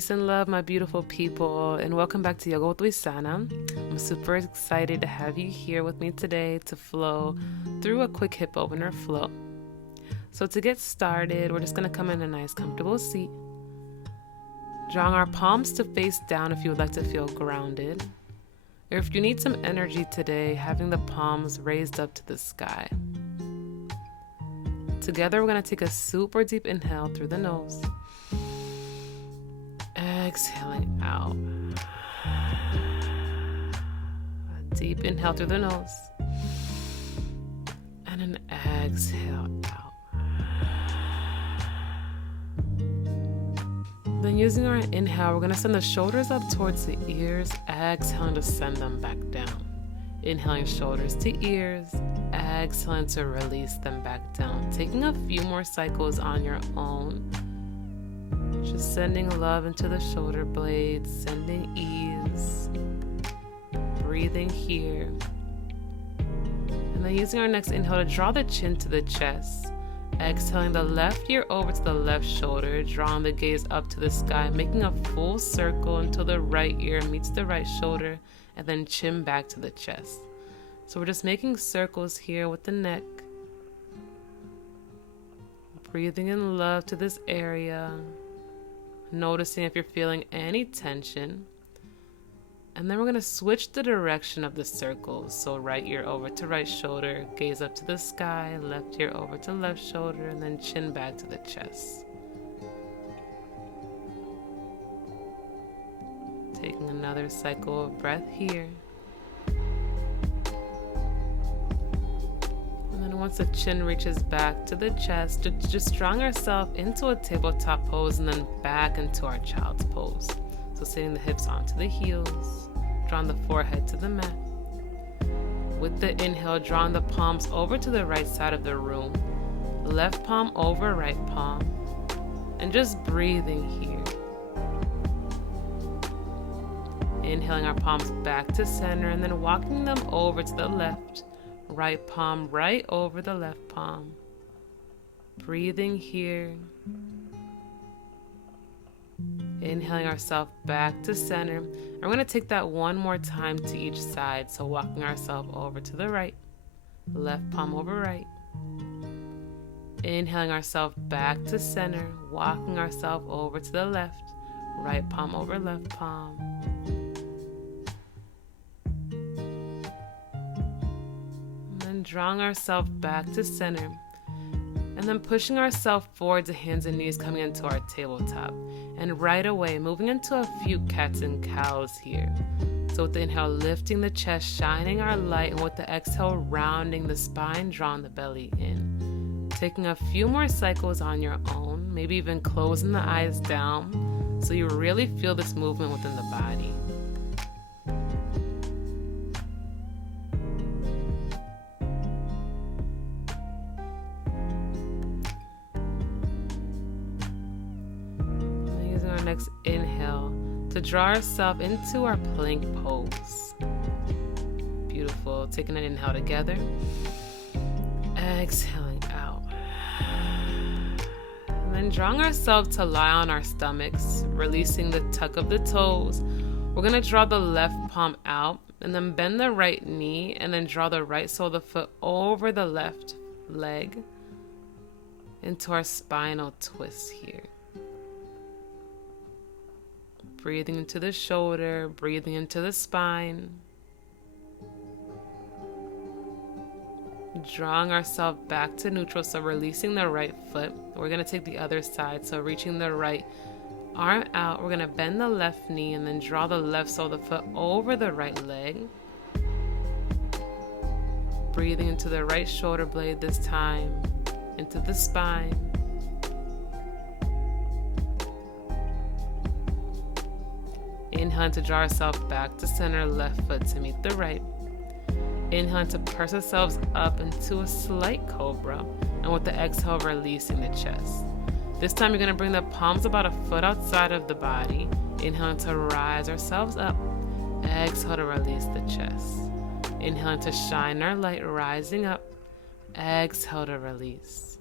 Peace and love, my beautiful people, and welcome back to Yoga with Luisanna. I'm super excited to have you here with me today to flow through a quick hip opener flow. So to get started, we're just going to come in a nice comfortable seat, drawing our palms to face down if you would like to feel grounded, or if you need some energy today, having the palms raised up to the sky. Together, we're going to take a super deep inhale through the nose. Exhaling out. A deep inhale through the nose. And an exhale out. Then using our inhale, we're going to send the shoulders up towards the ears. Exhaling to send them back down. Inhaling shoulders to ears. Exhaling to release them back down. Taking a few more cycles on your own. Just sending love into the shoulder blades, sending ease, breathing here. And then using our next inhale to draw the chin to the chest. Exhaling the left ear over to the left shoulder, drawing the gaze up to the sky, making a full circle until the right ear meets the right shoulder, and then chin back to the chest. So we're just making circles here with the neck. Breathing in love to this area. Noticing if you're feeling any tension. And then we're going to switch the direction of the circle. So right ear over to right shoulder, gaze up to the sky, left ear over to left shoulder, and then chin back to the chest. Taking another cycle of breath here. Once the chin reaches back to the chest, just drawing ourselves into a tabletop pose and then back into our child's pose. So sitting the hips onto the heels, drawing the forehead to the mat. With the inhale, drawing the palms over to the right side of the room, left palm over right palm, and just breathing here. Inhaling our palms back to center and then walking them over to the left. Right palm right over the left palm. Breathing here. Inhaling ourselves back to center. And we're going to take that one more time to each side. So walking ourselves over to the right. Left palm over right. Inhaling ourselves back to center. Walking ourselves over to the left. Right palm over left palm. Drawing ourselves back to center, and then pushing ourselves forward to hands and knees coming into our tabletop, and right away moving into a few cats and cows here. So with the inhale, lifting the chest, shining our light, and with the exhale, rounding the spine, drawing the belly in. Taking a few more cycles on your own, maybe even closing the eyes down so you really feel this movement within the body. Next inhale to draw ourselves into our plank pose. Beautiful. Taking an inhale together. Exhaling out. And then drawing ourselves to lie on our stomachs, releasing the tuck of the toes. We're going to draw the left palm out and then bend the right knee and then draw the right sole of the foot over the left leg into our spinal twist here. Breathing into the shoulder, breathing into the spine. Drawing ourselves back to neutral, so releasing the right foot. We're going to take the other side, so reaching the right arm out. We're going to bend the left knee and then draw the left sole of the foot over the right leg. Breathing into the right shoulder blade this time, into the spine. Inhaling to draw ourselves back to center, left foot to meet the right. Inhaling to press ourselves up into a slight cobra, and with the exhale, releasing the chest. This time, you're going to bring the palms about a foot outside of the body. Inhaling to rise ourselves up. Exhale to release the chest. Inhaling to shine our light, rising up. Exhale to release.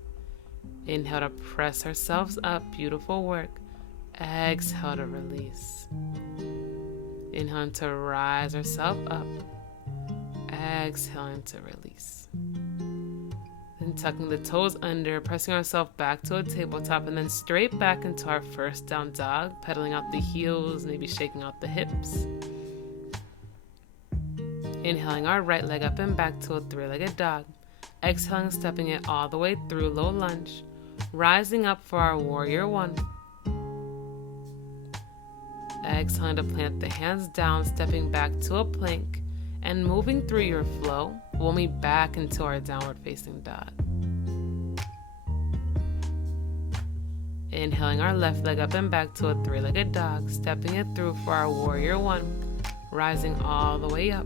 Inhale to press ourselves up. Beautiful work. Exhale to release. Inhaling to rise ourselves up. Exhaling to release. Then tucking the toes under, pressing ourselves back to a tabletop, and then straight back into our first down dog, pedaling out the heels, maybe shaking out the hips. Inhaling our right leg up and back to a three-legged dog. Exhaling, stepping it all the way through low lunge. Rising up for our warrior one. Exhaling to plant the hands down, stepping back to a plank, and moving through your flow, we'll meet back into our downward facing dog. Inhaling our left leg up and back to a three-legged dog, stepping it through for our warrior one, rising all the way up.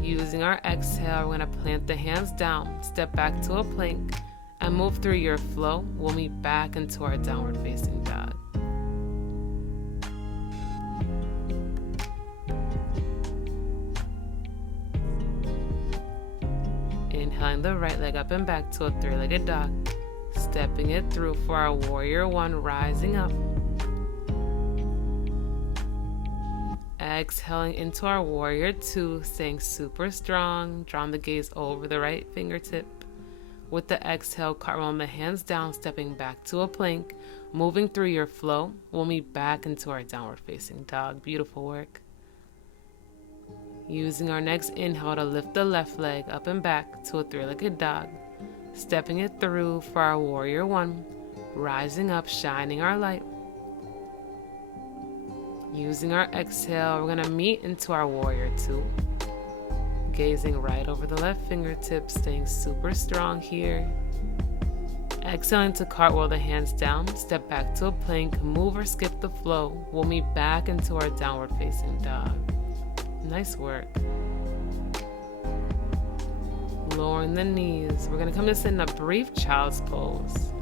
Using our exhale, we're going to plant the hands down, step back to a plank, and move through your flow. We'll meet back into our downward facing dog. Inhaling the right leg up and back to a three-legged dog, stepping it through for our warrior one, rising up. Exhaling into our warrior two, staying super strong, drawing the gaze over the right fingertip. With the exhale, cartwheeling the hands down, stepping back to a plank, moving through your flow. We'll meet back into our downward facing dog. Beautiful work. Using our next inhale to lift the left leg up and back to a three-legged dog, stepping it through for our warrior one, rising up, shining our light. Using our exhale, we're going to meet into our warrior two. Gazing right over the left fingertips, staying super strong here. Exhaling to cartwheel the hands down, step back to a plank, move or skip the flow. We'll meet back into our downward facing dog. Nice work. Lowering the knees. We're going to come to sit in a brief child's pose.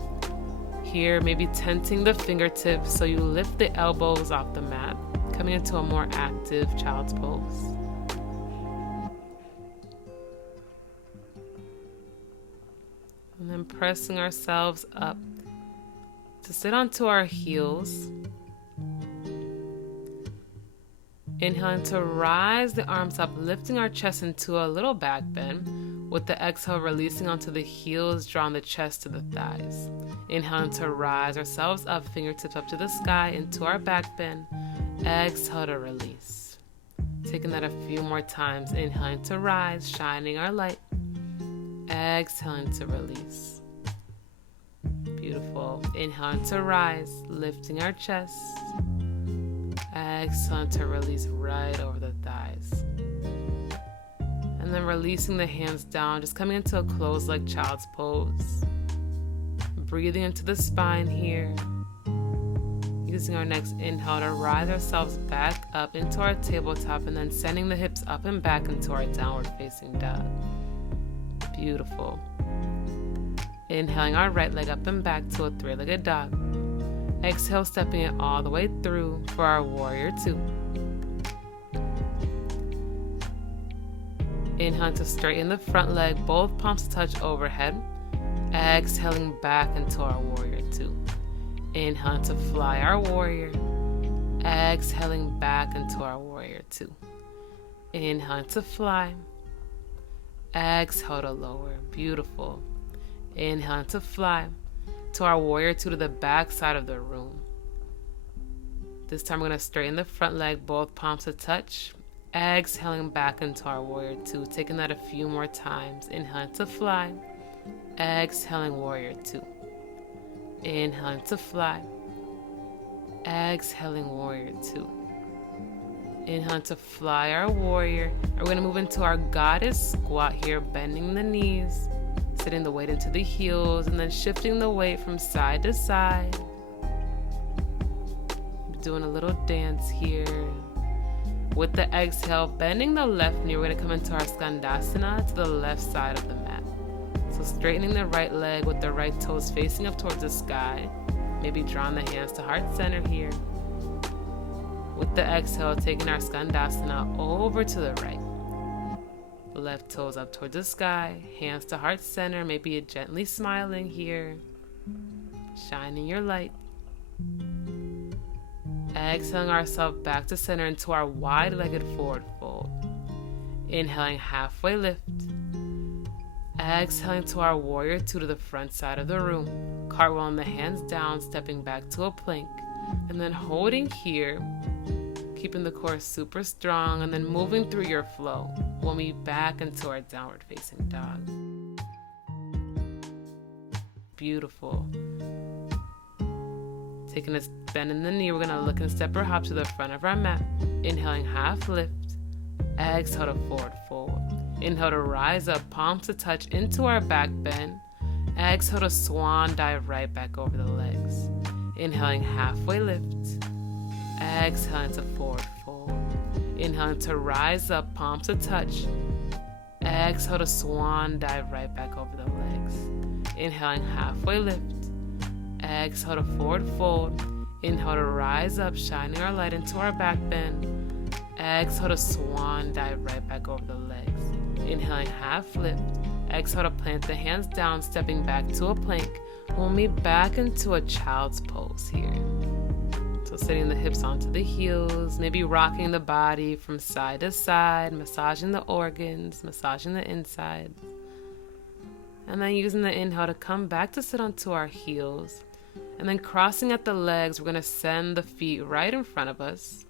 Here, maybe tenting the fingertips so you lift the elbows off the mat, coming into a more active child's pose. And then pressing ourselves up to sit onto our heels. Inhaling to rise the arms up, lifting our chest into a little back bend. With the exhale, releasing onto the heels, drawing the chest to the thighs. Inhaling to rise ourselves up, fingertips up to the sky, into our back bend. Exhale to release. Taking that a few more times. Inhaling to rise, shining our light. Exhaling to release. Beautiful. Inhaling to rise, lifting our chest. Exhaling to release right over the thighs. And then releasing the hands down, just coming into a closed leg child's pose. Breathing into the spine here. Using our next inhale to rise ourselves back up into our tabletop, and then sending the hips up and back into our downward facing dog. Beautiful. Inhaling our right leg up and back to a three-legged dog. Exhale, stepping it all the way through for our warrior two. Inhale to straighten the front leg, both palms touch overhead. Exhaling back into our warrior two. Inhale to fly our warrior. Exhaling back into our warrior two. Inhale to fly. Exhale to lower. Beautiful. Inhale to fly to our warrior two to the back side of the room. This time we're going to straighten the front leg, both palms to touch. Exhaling back into our warrior two, taking that a few more times. Inhaling to fly. Exhaling warrior two. Inhaling to fly. Exhaling warrior two. Inhaling to fly our warrior. We're going to move into our goddess squat here, bending the knees, sitting the weight into the heels, and then shifting the weight from side to side. Doing a little dance here. With the exhale, bending the left knee, we're going to come into our skandasana to the left side of the mat. So straightening the right leg with the right toes facing up towards the sky. Maybe drawing the hands to heart center here. With the exhale, taking our skandasana over to the right. Left toes up towards the sky, hands to heart center, maybe gently smiling here. Shining your light. Exhaling ourselves back to center into our wide-legged forward fold. Inhaling, halfway lift. Exhaling to our warrior two to the front side of the room. Cartwheeling the hands down, stepping back to a plank. And then holding here, keeping the core super strong, and then moving through your flow. We'll meet back into our downward facing dog. Beautiful. Taking a bend in the knee, we're gonna look and step or hop to the front of our mat. Inhaling, half lift. Exhale to forward fold. Inhale to rise up, palms to touch into our back bend. Exhale to swan dive right back over the legs. Inhaling, halfway lift. Exhaling to forward fold. Inhaling to rise up, palms to touch. Exhale to swan dive right back over the legs. Inhaling, halfway lift. Exhale to forward fold. Inhale to rise up, shining our light into our back bend. Exhale to swan dive right back over the legs. Inhaling, half lift. Exhale to plant the hands down, stepping back to a plank. We'll meet back into a child's pose here. So sitting the hips onto the heels, maybe rocking the body from side to side, massaging the organs, massaging the inside. And then using the inhale to come back to sit onto our heels. And then crossing at the legs, we're going to send the feet right in front of us.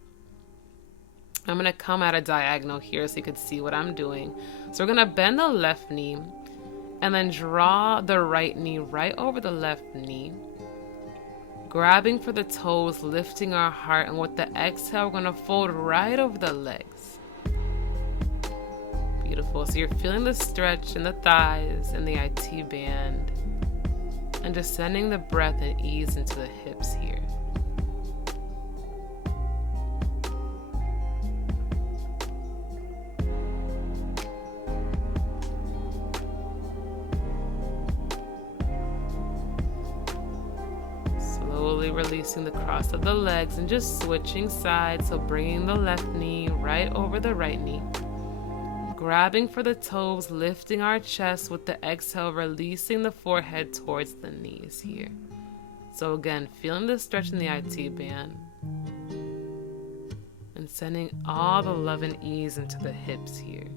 I'm going to come at a diagonal here so you can see what I'm doing. So we're going to bend the left knee and then draw the right knee right over the left knee. Grabbing for the toes, lifting our heart, and with the exhale, we're going to fold right over the legs. Beautiful. So you're feeling the stretch in the thighs and the IT band. And just sending the breath and ease into the hips here. Slowly releasing the cross of the legs and just switching sides. So bringing the left knee right over the right knee. Grabbing for the toes, lifting our chest with the exhale, releasing the forehead towards the knees here. So again, feeling the stretch in the IT band. And sending all the love and ease into the hips here.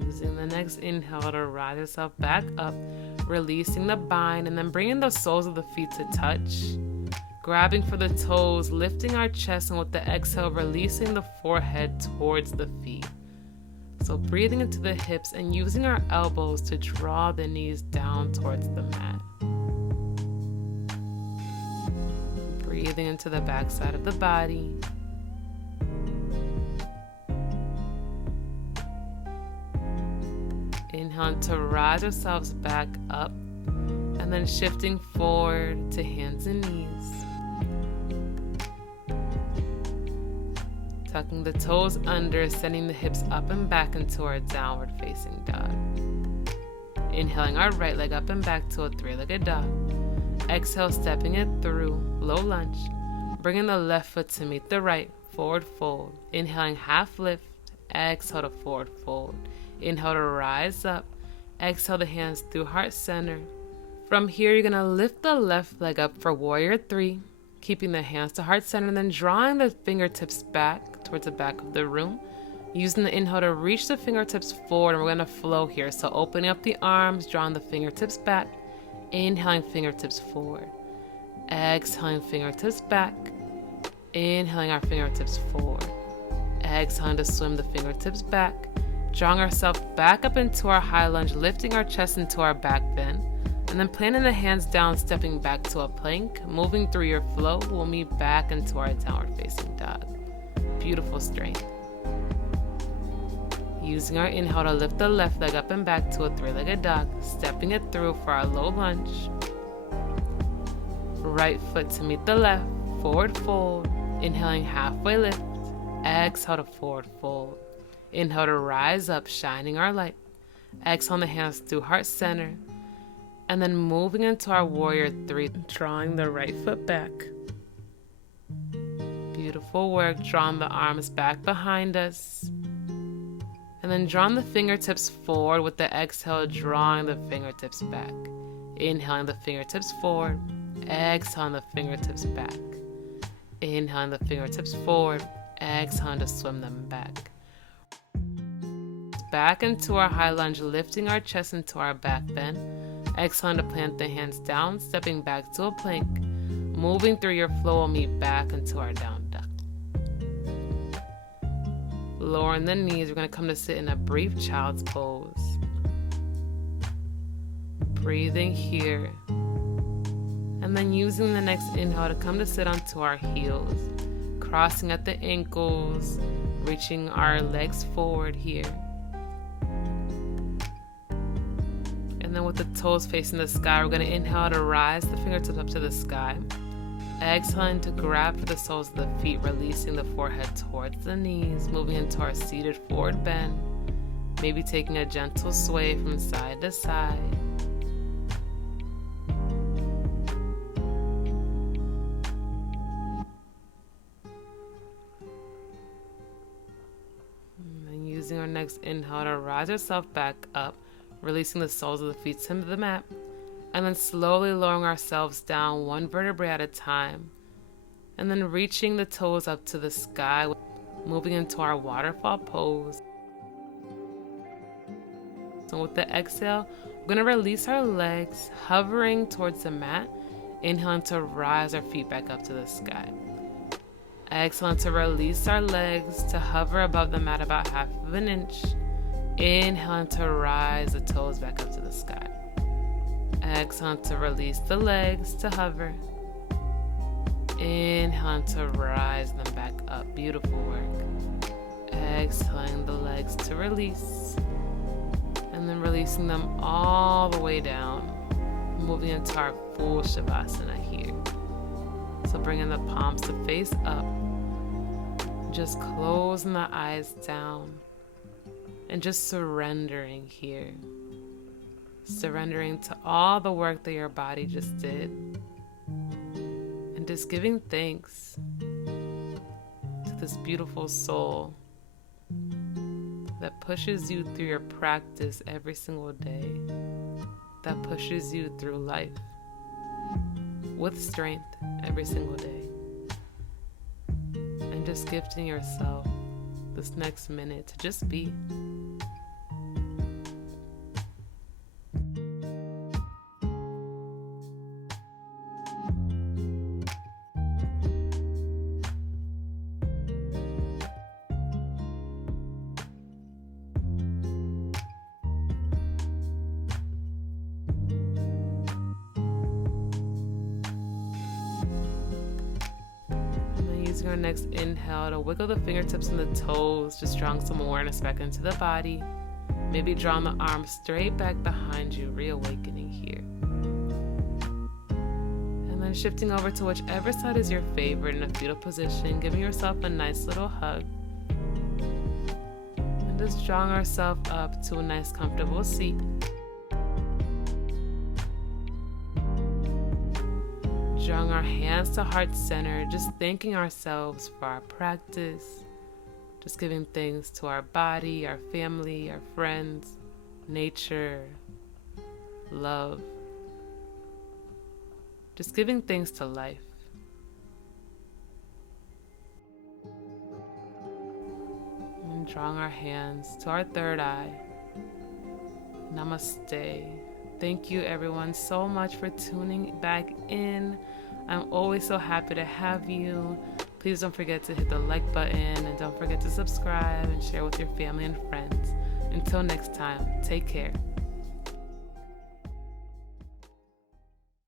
Using the next inhale to rise yourself back up, releasing the bind, and then bringing the soles of the feet to touch. Grabbing for the toes, lifting our chest, and with the exhale, releasing the forehead towards the feet. So breathing into the hips and using our elbows to draw the knees down towards the mat. Breathing into the back side of the body. Inhaling to rise ourselves back up, and then shifting forward to hands and knees. Tucking the toes under, sending the hips up and back into our downward facing dog. Inhaling our right leg up and back to a three-legged dog. Exhale, stepping it through, low lunge. Bringing the left foot to meet the right, forward fold. Inhaling, half lift. Exhale to forward fold. Inhale to rise up. Exhale the hands through heart center. From here, you're going to lift the left leg up for warrior three, keeping the hands to heart center, and then drawing the fingertips back towards the back of the room. Using the inhale to reach the fingertips forward, and we're going to flow here. So opening up the arms, drawing the fingertips back. Inhaling, fingertips forward. Exhaling, fingertips back. Inhaling our fingertips forward. Exhaling to swim the fingertips back. Drawing ourselves back up into our high lunge, lifting our chest into our back bend. And then planting the hands down, stepping back to a plank. Moving through your flow, we'll meet back into our downward facing dog. Beautiful strength. Using our inhale to lift the left leg up and back to a three-legged dog. Stepping it through for our low lunge. Right foot to meet the left, forward fold. Inhaling, halfway lift. Exhale to forward fold. Inhale to rise up, shining our light. Exhale the hands through heart center. And then moving into our warrior 3, drawing the right foot back. Beautiful work, drawing the arms back behind us. And then drawing the fingertips forward with the exhale, drawing the fingertips back. Inhaling the fingertips forward, exhaling the fingertips back. Inhaling the fingertips forward, exhaling to swim them back. Back into our high lunge, lifting our chest into our back bend. Exhaling to plant the hands down, stepping back to a plank. Moving through your flow will meet back into our down dog. Lowering the knees, we're going to come to sit in a brief child's pose. Breathing here. And then using the next inhale to come to sit onto our heels. Crossing at the ankles, reaching our legs forward here. And then with the toes facing the sky, we're going to inhale to rise the fingertips up to the sky. Exhaling to grab for the soles of the feet, releasing the forehead towards the knees, moving into our seated forward bend. Maybe taking a gentle sway from side to side. And using our next inhale to rise ourselves back up, releasing the soles of the feet to the mat, and then slowly lowering ourselves down one vertebrae at a time, and then reaching the toes up to the sky, moving into our waterfall pose. So with the exhale, we're going to release our legs, hovering towards the mat, inhaling to rise our feet back up to the sky. Exhaling to release our legs to hover above the mat about 1/2 inch. Inhaling to rise the toes back up to the sky. Exhaling to release the legs to hover. Inhaling to rise them back up. Beautiful work. Exhaling the legs to release. And then releasing them all the way down. Moving into our full Shavasana here. So bringing the palms to face up. Just closing the eyes down. And just surrendering here. Surrendering to all the work that your body just did. And just giving thanks to this beautiful soul that pushes you through your practice every single day. That pushes you through life with strength every single day. And just gifting yourself this next minute to just be. Using our next inhale to wiggle the fingertips and the toes, just drawing some awareness back into the body. Maybe drawing the arms straight back behind you, reawakening here. And then shifting over to whichever side is your favorite in a fetal position, giving yourself a nice little hug. And just drawing ourselves up to a nice comfortable seat. Drawing our hands to heart center, just thanking ourselves for our practice, just giving thanks to our body, our family, our friends, nature, love, just giving thanks to life. And drawing our hands to our third eye. Namaste. Thank you everyone so much for tuning back in. I'm always so happy to have you. Please don't forget to hit the like button and don't forget to subscribe and share with your family and friends. Until next time, take care.